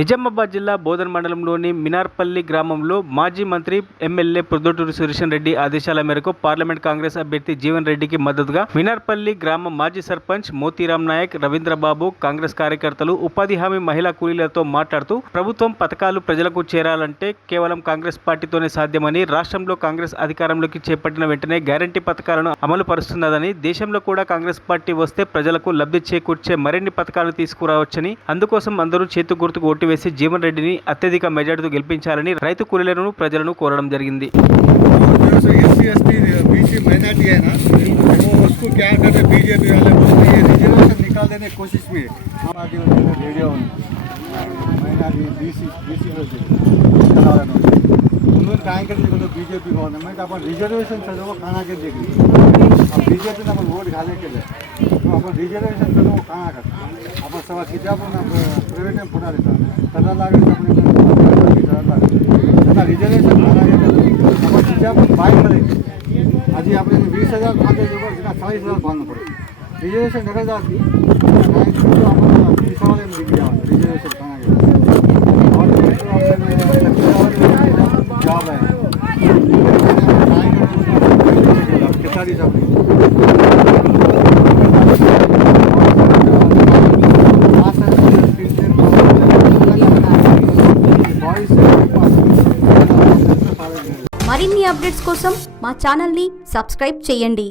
నిజామాబాద్ జిల్లా బోధన్ మండలంలోని మినార్పల్లి గ్రామంలో మాజీ మంత్రి ఎమ్మెల్యే ప్రొద్దుటూరి సురేషన్ రెడ్డి ఆదేశాల మేరకు పార్లమెంట్ కాంగ్రెస్ అభ్యర్థి జీవన్ రెడ్డికి మద్దతుగా మినార్పల్లి గ్రామ మాజీ సర్పంచ్ మోతీరాం నాయక్, రవీంద్రబాబు, కాంగ్రెస్ కార్యకర్తలు, ఉపాధి హామీ మహిళా కూలీలతో మాట్లాడుతూ ప్రభుత్వం పథకాలు ప్రజలకు చేరాలంటే కేవలం కాంగ్రెస్ పార్టీతోనే సాధ్యమని, రాష్ట్రంలో కాంగ్రెస్ అధికారంలోకి చేపట్టిన వెంటనే గ్యారంటీ పథకాలను అమలు పరుస్తున్నదని, దేశంలో కూడా కాంగ్రెస్ పార్టీ వస్తే ప్రజలకు లబ్ధి చేకూర్చే మరిన్ని పథకాలను తీసుకురావచ్చని, అందుకోసం అందరూ చేతు గుర్తుకు ఓటు వేసి జీవన్ రెడ్డిని అత్యధిక మెజార్టీతో గెలిపించాలని రైతు కూలీలను ప్రజలను కోరడం జరిగింది. बीजेपी गवर्नमेंट अपन रिजर्वेशन करो वो खाना के देगी बीजेपी अपन वोट घाले के लिए तो अपन रिजर्वेशन करो वो कहाँ कर अपन सवा किताब प्राइवेट में पुरा देता तदा लागे अपने तदा रिजर्वेशन खाना के अपन किताब बाइक मिले आज अपने 20,000 खाते जो 40,000 पालना पड़े रिजर्वेशन करा जाती अपन रिजर्वेशन खाना के जॉब है మరిన్ని అప్డేట్స్ కోసం మా ఛానల్ని సబ్స్క్రైబ్ చేయండి.